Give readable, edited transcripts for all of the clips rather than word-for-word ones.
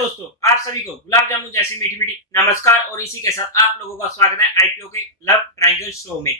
दोस्तों, आप सभी को गुलाब जामुन जैसी मीठी मीठी नमस्कार और इसी के साथ आप लोगों का स्वागत है आईपीओ के लव ट्रायंगल शो में।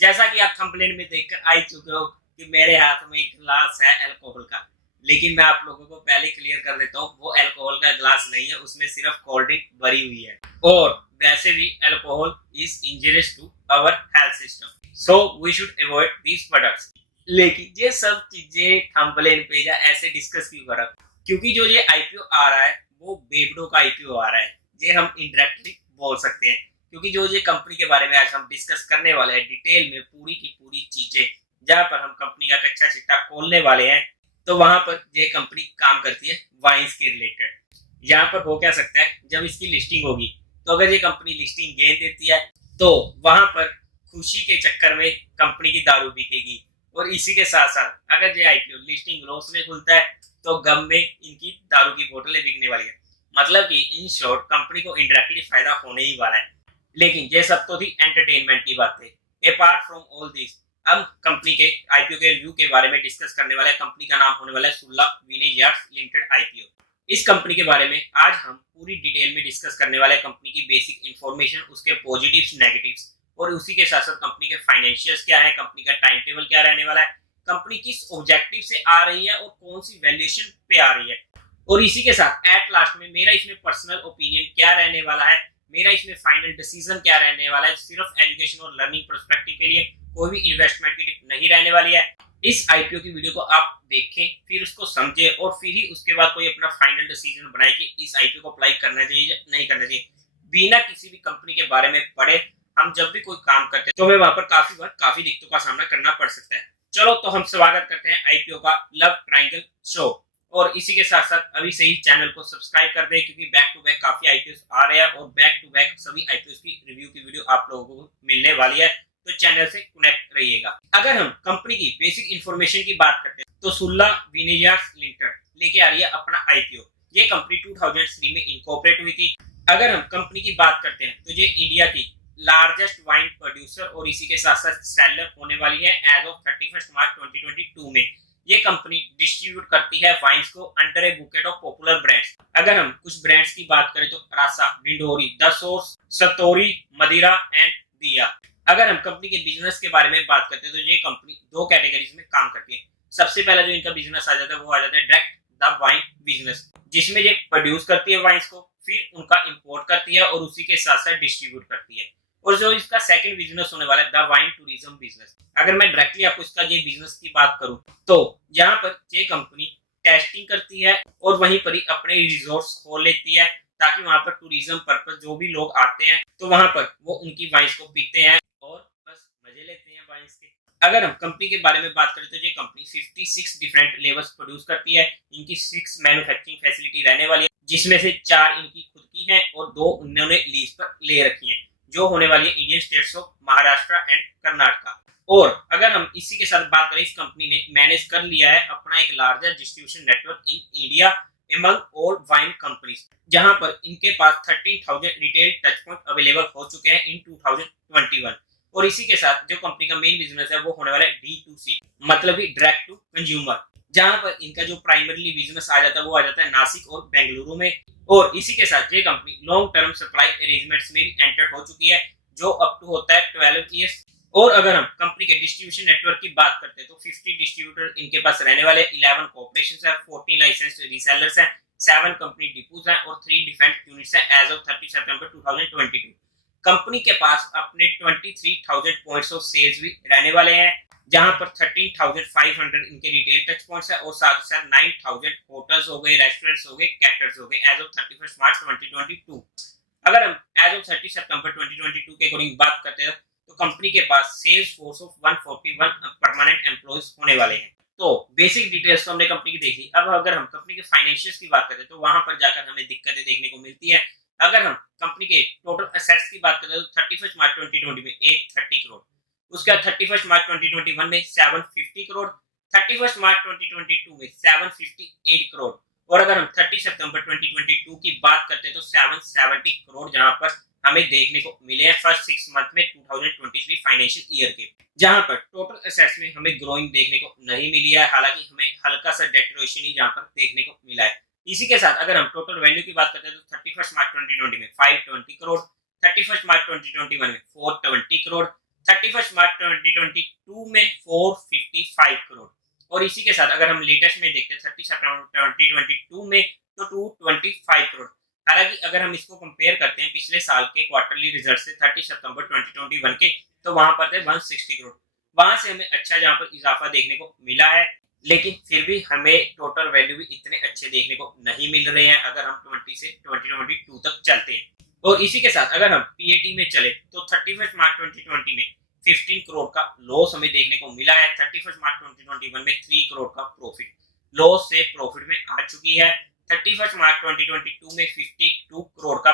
जैसा कि आप थंबनेल में देखकर आ ही चुके हो कि मेरे हाथ में एक गिलास है अल्कोहल का, लेकिन मैं आप लोगों को पहले क्लियर कर देता हूँ, वो अल्कोहल का गिलास नहीं है, उसमें सिर्फ कोल्ड ड्रिंक भरी हुई है। और वैसे भी alcohol is injurious to our health system, so we should avoid these products. लेकिन ये सब चीजें थंबनेल पे या ऐसे डिस्कस क्यों कर रहा हूं? क्योंकि जो ये आईपीओ आ रहा है वो बेवडो का आईपीओ आ रहा है, ये हम इनडायरेक्टली बोल सकते हैं। क्योंकि जो ये कंपनी के बारे में आज हम डिस्कस करने वाले हैं डिटेल में, पूरी की पूरी चीजें, जहां पर हम कंपनी का कच्चा चिट्ठा खोलने वाले हैं, तो वहां पर ये कंपनी काम करती है वाइन्स के रिलेटेड। यहाँ पर हो क्या सकता है, जब इसकी लिस्टिंग होगी तो अगर ये कंपनी लिस्टिंग गेन देती है तो वहां पर खुशी के चक्कर में कंपनी की दारू बिकेगी, और इसी के साथ साथ अगर ये आईपीओ लिस्टिंग लॉस में खुलता है तो गम में इनकी दारू की बोतलें बिकने वाली है। मतलब कि इन शॉर्ट कंपनी को इनडायरेक्टली फायदा होने ही वाला है। लेकिन ये सब तो थी एंटरटेनमेंट की बातें। अपार्ट फ्रॉम ऑल दिस, हम कंपनी के आईपीओ के रिव्यू के बारे में डिस्कस करने वाले हैं। कंपनी का नाम होने वाला है सुल्ला विनीर्स लिमिटेड आईपीओ। इस कंपनी के बारे में आज हम पूरी डिटेल में डिस्कस करने वाले हैं। कंपनी की बेसिक इंफॉर्मेशन, उसके पॉजिटिव्स, नेगेटिव्स, और उसी के साथ साथ कंपनी के फाइनेंशियल्स क्या है, कंपनी का टाइम टेबल क्या रहने वाला है, कंपनी किस ऑब्जेक्टिव से आ रही है और कौन सी वैल्यूएशन पे आ रही है, और इसी के साथ एट लास्ट में मेरा इसमें पर्सनल ओपिनियन क्या रहने वाला है, मेरा इसमें फाइनल डिसीजन क्या रहने वाला है। सिर्फ एजुकेशन और लर्निंग पर्सपेक्टिव के लिए, कोई भी इन्वेस्टमेंट की टिप नहीं रहने वाली है। इस आईपीओ की वीडियो को आप देखें, फिर उसको समझें और फिर ही उसके बाद कोई अपना फाइनल डिसीजन बनाए कि इस आईपीओ को अप्लाई करना चाहिए या नहीं करना चाहिए। बिना किसी भी कंपनी के बारे में पढ़े हम जब भी कोई काम करते हैं तो हमें वहां पर काफी दिक्कतों का सामना करना पड़ सकता है। चलो तो हम स्वागत करते हैं आईपीओ का लव ट्रायंगल शो, और इसी के साथ साथ अभी से ही चैनल को सब्सक्राइब कर दें, क्योंकि बैक टू बैक काफी आईपीओ आ रहे हैं और बैक टू बैक सभी आईपीओ की रिव्यू की वीडियो आप लोगों को मिलने वाली है, तो चैनल से कनेक्ट रहिएगा। अगर हम कंपनी की बेसिक इंफॉर्मेशन की बात करते हैं तो सुल्ला विनीर्स लिमिटेड लेके आ रही है अपना आईपीओ। ये कंपनी 2003 में इनकॉर्पोरेट हुई थी। अगर हम कंपनी की बात करते हैं तो ये इंडिया की लार्जेस्ट वाइन प्रोड्यूसर और इसी के साथ साथ सेलर होने वाली है एज ऑफ 31 मार्च 2022 में। ये कंपनी डिस्ट्रीब्यूट करती है वाइन्स को under A bouquet of popular brands. अगर हम कुछ ब्रांड्स की बात करें तो रासा, डिंडोरी, द सोर्स, सतोरी, मदिरा एंड दिया। अगर हम कंपनी के बिजनेस के बारे में बात करते हैं तो ये कंपनी दो कैटेगरीज में काम करती है। सबसे पहला जो इनका बिजनेस आ जाता है वो आ जाता है डायरेक्ट द वाइन बिजनेस, जिसमें ये प्रोड्यूस करती है वाइन्स को, फिर उनका इंपोर्ट करती है और उसी के साथ साथ डिस्ट्रीब्यूट करती है। और जो इसका सेकंड बिजनेस होने वाला है द वाइन टूरिज्म बिजनेस। अगर मैं डायरेक्टली आपको इसका ये बिजनेस की बात करूं तो यहाँ पर ये कंपनी टेस्टिंग करती है और वहीं पर ही अपने रिजॉर्ट्स खोल लेती है, ताकि वहां पर टूरिज्म पर्पस जो भी लोग आते हैं तो वहां पर वो उनकी वाइन्स को पीते हैं और बस मजे लेते हैं वाइन्स के। अगर हम कंपनी के बारे में बात करें तो ये कंपनी 56 डिफरेंट लेवल्स प्रोड्यूस करती है। इनकी 6 मैन्युफैक्चरिंग फैसिलिटी रहने वाली है, जिसमें से 4 इनकी खुद की है और 2 उन्होंने लीज पर ले रखी है, जो होने वाली है Indian states of Maharashtra and Karnataka. और अगर हम इसी के साथ बात करें, इस कंपनी ने मैनेज कर लिया है अपना एक larger distribution network in India among all wine companies, जहां पर इनके पास 13,000 रिटेल टच पॉइंट अवेलेबल हो चुके हैं इन 2021। और इसी के साथ जो कंपनी का मेन बिजनेस है वो होने वाला है D2C, मतलब कि डायरेक्ट टू कंज्यूमर, जहां पर इनका जो प्राइमरीली बिजनेस आ जाता है वो आ जाता है नासिक और बेंगलुरु में। और इसी के साथ ये company long term supply arrangements में भी एंटर हो चुकी है, जो अप टू होता है 12 ईयर्स। और अगर हम कंपनी के डिस्ट्रीब्यूशन नेटवर्क की बात करते हैं तो 50 डिस्ट्रीब्यूटर इनके पास रहने वाले, 11 कॉर्पोरेशंस है, 40 लाइसेंस्ड रीसेलर्स हैं, 7 कंपनी डिपोज हैं और 3 डिफेंस यूनिट्स हैं एज ऑफ 30 सितंबर 2022। कंपनी के पास अपने 23,000 पॉइंट्स ऑफ सेल्स भी रहने वाले हैं, जहां पर 13,500 इनके रिटेल टच पॉइंट्स है और साथ ही साथ 9,000 होटल्स हो गए, रेस्टोरेंट्स हो गए, कैटर्स हो गए एज ऑफ 31 मार्च 2022। अगर हम एज ऑफ 30 सितंबर 2022 के अकॉर्डिंग बात करते हैं तो कंपनी के पास sales force of 141 permanent employees होने वाले हैं। तो बेसिक डिटेल्स तो हमने कंपनी की देखी। अब अगर हम कंपनी के फाइनेंशियल्स की बात करते हैं तो वहां पर जाकर हमें दिक्कतें देखने को मिलती है। अगर हम कंपनी के टोटल एसेट्स की बात करें तो 31 मार्च 2020 में 830 करोड़, उसके बाद 31 मार्च 2021 में 750 करोड़, 31 मार्च 2022 में 758 करोड़, और अगर हम 30 सितंबर 2022 की बात करते हैं तो 770 करोड़ जहां पर हमें देखने को मिले हैं फर्स्ट 6 मंथ में 2023 फाइनेंशियल ईयर के, जहां पर टोटल एसेट्स में हमें ग्रोइंग देखने को नहीं मिली है। हालांकि हमें हल्का सा डेटोरेशन ही जहां पर देखने को मिला है, इसी के साथ अगर हम टोटल वैल्यू की बात करते हैं तो 31 मार्च 2020 में 520 करोड़, 31 मार्च 2021 में 420 करोड़, 31 मार्च 2022 में 455 करोड़। और इसी के साथ अगर हम लेटेस्ट में देखते हैं 30 सितंबर 2022 में तो 225 करोड़। हालांकि अगर हम इसको कंपेयर करते हैं पिछले साल के क्वार्टरली रिजल्ट से 30 सितंबर 2021 के, तो वहां पर थे 160 करोड़। वहां से हमें अच्छा जहां पर इजाफा देखने को मिला है, लेकिन फिर भी हमें टोटल वैल्यू भी इतने अच्छे देखने को नहीं मिल रहे हैं अगर हम 20 से 2022 तक चलते हैं। और इसी के साथ अगर हम पीएटी में चले तो 31 मार्च 2020 में 15 करोड़ का लॉस हमें देखने को मिला है। 31 मार्च 2021 में 3 करोड़ का प्रॉफिट, लॉस से प्रॉफिट में आ चुकी है। 31 मार्च 2022 में 52 करोड़ का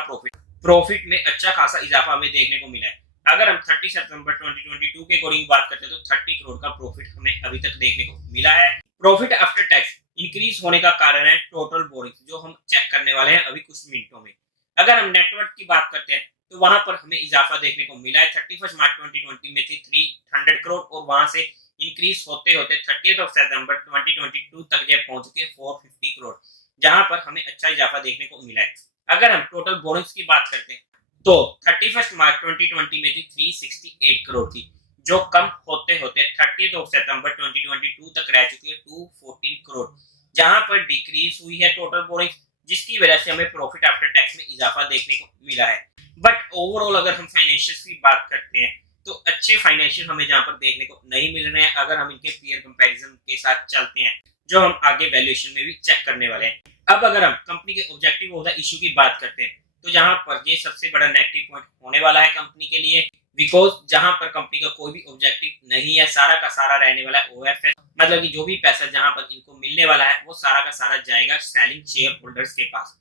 प्रॉफिट में अच्छा खासा इजाफा हमें देखने को मिला है। अगर हम 30 सितंबर 2022 के अकॉर्डिंग बात करते हैं तो 30 करोड़ का प्रॉफिट हमें अभी तक देखने को मिला है। प्रॉफिट आफ्टर टैक्स इंक्रीज होने का कारण है टोटल बोरिंग, जो हम चेक करने वाले हैं अभी कुछ मिनटों में। अगर हम नेटवर्क की बात करते हैं तो वहां पर हमें इजाफा देखने को मिला है। 31 मार्च 2020 में थी 300 करोड़ और वहां से इंक्रीज होते होते 30 सितंबर 2022 तक जब पहुंच के 450 करोड़, जहां पर हमें अच्छा इजाफा देखने को मिला है। अगर हम टोटल बोरिंग्स की बात करते हैं तो 31 मार्च 2020 में थी 368 करोड़ की, जो कम होते होते 30 सितंबर 2022 तक रह चुकी है 214 करोड़, जहां पर डिक्रीज हुई है टोटल बोरिंग, जिसकी वजह से हमें प्रॉफिट आफ्टर टैक्स में इजाफा देखने को मिला है। बट ओवरऑल अगर हम फाइनेंशियल्स की बात करते हैं तो अच्छे फाइनेंशियल हमें जहां पर देखने को नहीं मिल रहे हैं अगर हम इनके पीयर कंपैरिजन के साथ चलते हैं, जो हम आगे वैल्यूएशन में भी चेक करने वाले हैं। अब अगर हम कंपनी के ऑब्जेक्टिव ऑफ द इशू की बात करते हैं तो जहां पर ये सबसे बड़ा नेगेटिव पॉइंट होने वाला है कंपनी के लिए, बिकॉज जहां पर कंपनी का कोई भी ऑब्जेक्टिव नहीं है, सारा का सारा रहने वाला है ओएफएस, मतलब कि जो भी पैसा जहां पर इनको मिलने वाला है वो सारा का सारा जाएगा सेलिंग शेयर होल्डर्स के पास।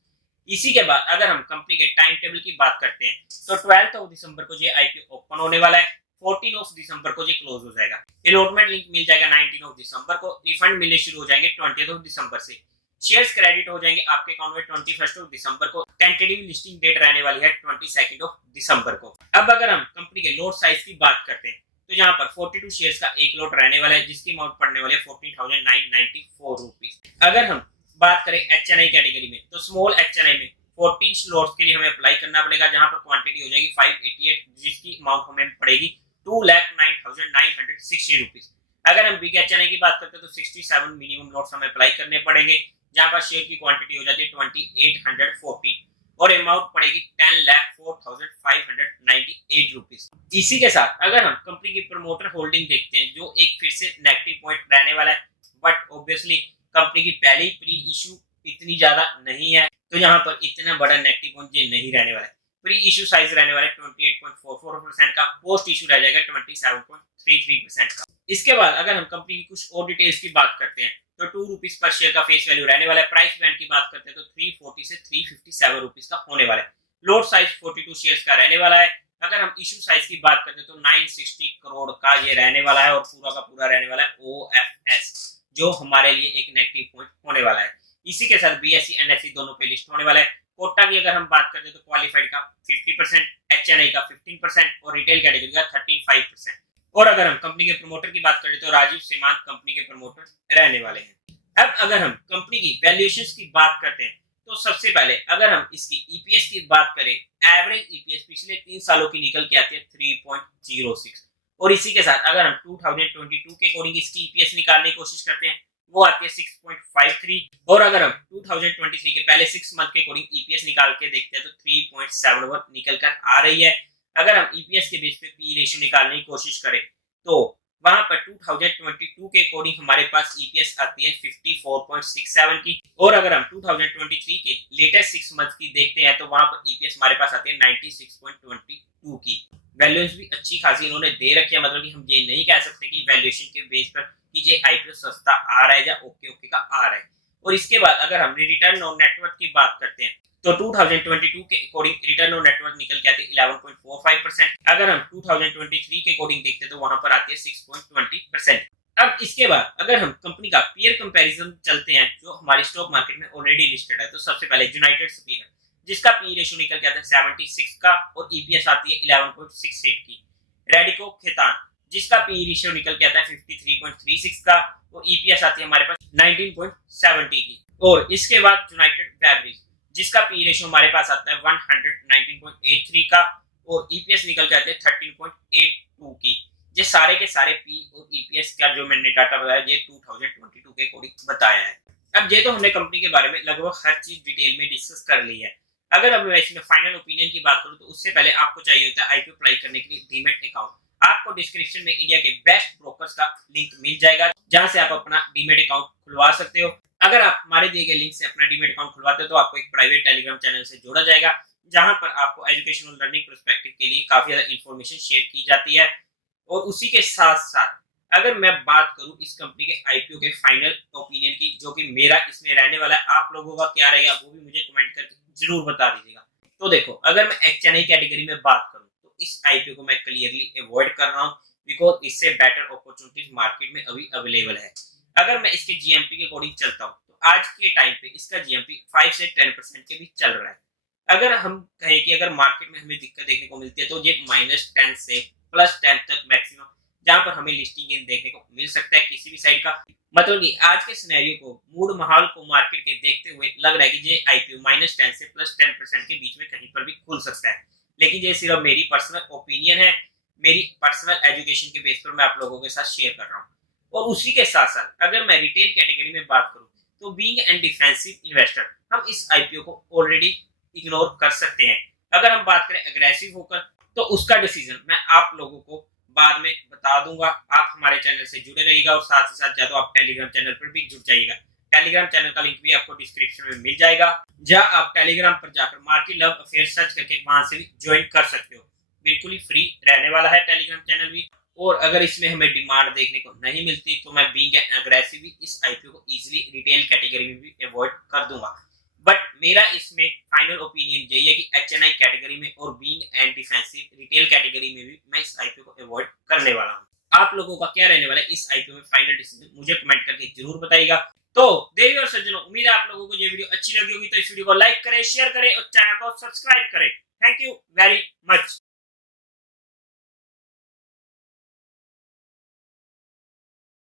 इसी के बाद अगर हम कंपनी के टाइम टेबल की बात करते हैं तो 12 दिसंबर को ये आईपीओ ओपन होने वाला है, 14 दिसंबर को ये क्लोज हो जाएगा। अलॉटमेंट लिंक मिल जाएगा 19 दिसंबर को, रिफंड मिलने शुरू हो जाएंगे 20 दिसंबर से, शेयर्स क्रेडिट हो जाएंगे आपके अकाउंट में 21 दिसंबर को, टेंटेटिव लिस्टिंग डेट रहने वाली है 22 दिसंबर को। अब अगर हम कंपनी के लॉट साइज की बात करते हैं तो यहाँ पर 42 शेयर्स का एक लॉट रहने वाला है, जिसकी अमाउंट पड़ने वाली है 14,994 रुपीज। अगर हम बात करें एचएनआई कैटेगरी में तो स्मॉल एचएनआई में 14 स्लॉट्स के लिए हमें अप्लाई करना पड़ेगा, जहां पर क्वांटिटी हो जाएगी 588, जिसकी अमाउंट हमें पड़ेगी 2,09,960 रुपीज। अगर हम बिग एचएनआई की बात करते हैं तो 67 मिनिमम लॉट्स हमें अप्लाई करने पड़ेंगे, जहां पर शेयर की क्वांटिटी हो जाती है 2814 और अमाउंट पड़ेगी 10,04,598 रुपीज। इसी के साथ अगर हम कंपनी की प्रमोटर होल्डिंग देखते हैं, जो एक फिर से नेगेटिव पॉइंट रहने वाला है, बट ऑब्वियसली कंपनी की पहले ही प्री इशू इतनी ज्यादा नहीं है, तो यहाँ पर इतना बड़ा नेगेटिव पॉइंट ये नहीं रहने वाला है। प्री इशू साइज रहने वाला है 28.44% का, पोस्ट इशू रह जाएगा 27.33% का। इसके बाद अगर हम कंपनी की कुछ और डिटेल्स की बात करते हैं तो 2 रुपीज पर शेयर का फेस वैल्यू रहने वाला है। प्राइस बैंड की बात करते हैं तो 340 से 357 रुपीज का होने वाला है। लॉट साइज 42 शेयर्स का रहने वाला है। अगर हम इशू साइज की बात करते हैं तो 960 करोड़ का ये रहने वाला है और पूरा का पूरा रहने वाला है ओएफएस, जो हमारे लिए एक नेगेटिव पॉइंट होने वाला है। इसी के साथ बीएसई एनएसई दोनों पे लिस्ट होने वाला है। कोटा की अगर हम बात करते हैं तो क्वालिफाइड का 50%, एचएनआई का 15% और रिटेल कैटेगरी का 35%। और अगर हम कंपनी के प्रमोटर की बात करें तो राजीव सीमांत कंपनी के प्रमोटर रहने वाले हैं। अब अगर हम कंपनी की वैल्यूएशंस की बात करते हैं तो सबसे पहले अगर हम इसकी ईपीएस की बात करें, एवरेज ईपीएस पिछले 3 सालों की निकल के आती है 3.06। और इसी के साथ अगर हम 2022 के अकॉर्डिंग इसकी ईपीएस निकालने की कोशिश करते हैं वो आती है 6.53। और अगर हम 2023 के पहले 6 मंथ के अकॉर्डिंग ईपीएस निकाल के देखते हैं तो 3.71 निकल कर आ रही है। अगर हम ईपीएस के बेस पे पी रेशियो निकालने की कोशिश करें तो वहां पर 2022 के अकॉर्डिंग हमारे पास ईपीएस आती है 54.67 की। और अगर हम 2023 के लेटेस्ट 6 मंथ की देखते हैं तो वहां पर ईपीएस हमारे पास आती है 96.22 की। वैल्यूएशन भी अच्छी खासी इन्होंने दे रखी है, मतलब कि हम ये नहीं कह सकते कि वैल्यूएशन के बेस पर कि ये आईपीओ सस्ता आ रहा है या ओके का आ रहा है। और इसके बाद अगर हम रिटर्न ऑन नेटवर्थ की बात करते हैं तो 2022 के अकॉर्डिंग रिटर्न ऑन नेटवर्थ निकल के आती है 11.45%। अगर हम 2023 के अकॉर्डिंग देखते हैं तो वहां पर आती है 6.20%। अब इसके बाद अगर हम कंपनी का पीयर कंपैरिजन चलते हैं जो हमारी स्टॉक मार्केट में ऑलरेडी लिस्टेड है, तो सबसे पहले यूनाइटेड स्पीकर जिसका पी रेशियो निकल के आता है 76 का और ईपीएस आती है 11.68 की। रेडिको खेतान जिसका पी रेशियो निकल के आता है 53.36 का और ईपीएस आती है हमारे पास 19.70 की। और इसके बाद यूनाइटेड बेवरेज, जिसका पी रेशियो हमारे पास आता है 119.83 का और ईपीएस निकल के आते हैं 13.82 की। ये सारे के सारे पी और ईपीएस का जो मैंने डाटा बताया ये 2022 के अकॉर्डिंग बताया है। अब ये तो हमने कंपनी के बारे में लगभग हर चीज डिटेल में डिस्कस कर ली है। अगर अब मैं इसमें फाइनल ओपिनियन की बात करूं तो उससे पहले आपको चाहिए होता है आईपीओ अप्लाई करने के लिए डीमैट अकाउंट। आपको डिस्क्रिप्शन में इंडिया के बेस्ट ब्रोकर्स का लिंक मिल जाएगा जहां से आप अपना डीमैट अकाउंट खुलवा सकते हो। अगर आप हमारे दिए गए लिंक से अपना डीमैट अकाउंट खुलवाते हो तो आपको एक प्राइवेट टेलीग्राम चैनल से जोड़ा जाएगा जहां पर आपको एजुकेशनल लर्निंग पर्सपेक्टिव के लिए काफी ज्यादा इंफॉर्मेशन शेयर की जाती है। और उसी के साथ साथ अगर मैं बात करूं इस कंपनी के आईपीओ के फाइनल ओपिनियन की, जो कि मेरा इसमें रहने वाला है, आप लोगों का क्या रहेगा वो भी मुझे कमेंट करके जरूर बता दीजिएगा। तो देखो, अगर मैं एचएनआई कैटेगरी में बात करूं तो इस आईपीओ को मैं क्लियरली अवॉइड कर रहा हूं बिकॉज इससे बेटर अपॉर्चुनिटीज मार्केट में अभी अवेलेबल है। अगर मैं इसके जीएमपी के अकॉर्डिंग चलता हूं तो आज के टाइम पे इसका जीएमपी 5 से 10% के बीच चल रहा है। अगर हम कहें कि अगर मार्केट में हमें दिक्कत देखने को मिलती है तो ये -10 से +10 तक मैक्सिमम जहां पर हमें लिस्टिंग गेन देखने को मिल सकता है किसी भी साइड का। मतलब कि आज के सिनेरियो को, मूड माहौल को मार्केट के देखते हुए लग रहा है कि ये आईपीओ -10 से +10% के बीच में कहीं पर भी खुल सकता है। लेकिन ये सिर्फ मेरी पर्सनल ओपिनियन है, मेरी पर्सनल एजुकेशन के बेस पर मैं आप लोगों के साथ शेयर कर रहा हूँ। और उसी के साथ साथ अगर मैं रिटेल कैटेगरी में बात करूँ तो बीइंग एन डिफेंसिव इन्वेस्टर हम इस आईपीओ को ऑलरेडी इग्नोर कर सकते हैं। अगर हम बात करें अग्रेसिव होकर तो उसका डिसीजन मैं आप लोगों को बाद में बता दूंगा। आप हमारे चैनल से जुड़े रहिएगा और साथ ही साथ या तो आप टेलीग्राम चैनल पर भी जुड़ जाइएगा। टेलीग्राम चैनल का लिंक भी आपको डिस्क्रिप्शन में मिल जाएगा जहां आप टेलीग्राम पर जाकर मार्केट लव अफेयर सर्च करके वहां से भी ज्वाइन कर सकते हो। बिल्कुल ही फ्री रहने वाला है टेलीग्राम चैनल भी। और अगर इसमें हमें डिमांड देखने को नहीं मिलती तो मैं बीइंग एग्रेसिव इस आईपीओ को इजीली रिटेल कैटेगरी में भी अवॉइड कर दूंगा। बट मेरा इसमें फाइनल ओपिनियन यही है कि एचएनआई कैटेगरी में और being and defensive retail category में भी मैं इस आईपीओ को अवॉइड करने वाला हूं। आप लोगों का क्या रहने वाला है इस आईपीओ में फाइनल डिसीजन मुझे कमेंट करके जरूर बताइएगा। तो देवी और सज्जनों, उम्मीद है आप लोगों को ये वीडियो अच्छी लगी होगी, तो इस वीडियो को लाइक करें, शेयर करें और चैनल को सब्सक्राइब करें। Thank you very much.